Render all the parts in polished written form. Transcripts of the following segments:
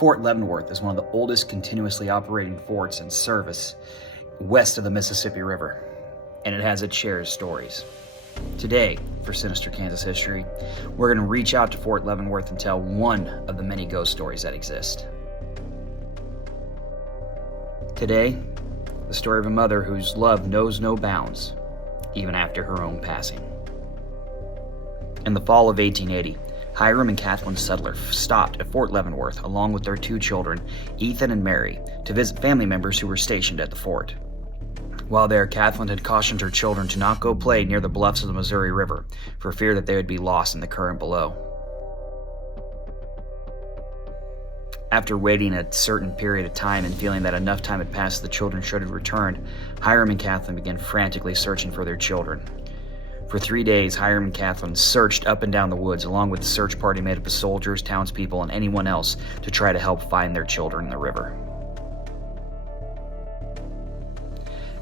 Fort Leavenworth is one of the oldest continuously operating forts in service west of the Mississippi River, and it has its share of stories. Today, for Sinister Kansas History, we're going to reach out to Fort Leavenworth and tell one of the many ghost stories that exist. Today, the story of a mother whose love knows no bounds, even after her own passing. In the fall of 1880, Hiram and Kathleen Sudler stopped at Fort Leavenworth along with their two children, Ethan and Mary, to visit family members who were stationed at the fort. While there, Kathleen had cautioned her children to not go play near the bluffs of the Missouri River for fear that they would be lost in the current below. After waiting a certain period of time and feeling that enough time had passed the children should have returned, Hiram and Kathleen began frantically searching for their children. For 3 days, Hiram and Kathleen searched up and down the woods along with a search party made up of soldiers, townspeople, and anyone else to try to help find their children in the river.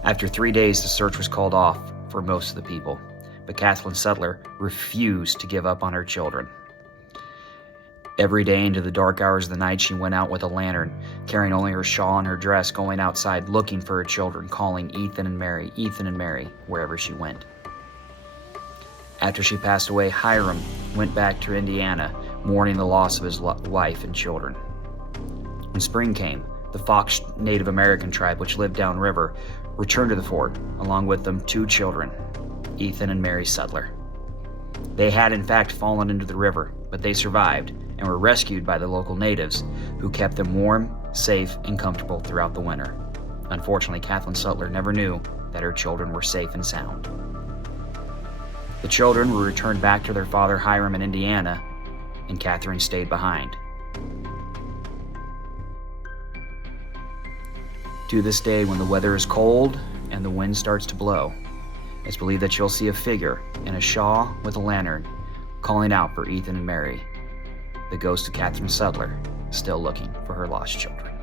After 3 days, the search was called off for most of the people, but Kathleen Sudler refused to give up on her children. Every day into the dark hours of the night, she went out with a lantern, carrying only her shawl and her dress, going outside looking for her children, calling Ethan and Mary, wherever she went. After she passed away, Hiram went back to Indiana, mourning the loss of his wife and children. When spring came, the Fox Native American tribe, which lived downriver, returned to the fort, along with them two children, Ethan and Mary Sudler. They had in fact fallen into the river, but they survived and were rescued by the local natives, who kept them warm, safe, and comfortable throughout the winter. Unfortunately, Kathleen Sudler never knew that her children were safe and sound. The children were returned back to their father Hiram in Indiana, and Catherine stayed behind. To this day, when the weather is cold and the wind starts to blow, it's believed that you'll see a figure in a shawl with a lantern calling out for Ethan and Mary, the ghost of Catherine Sudler, still looking for her lost children.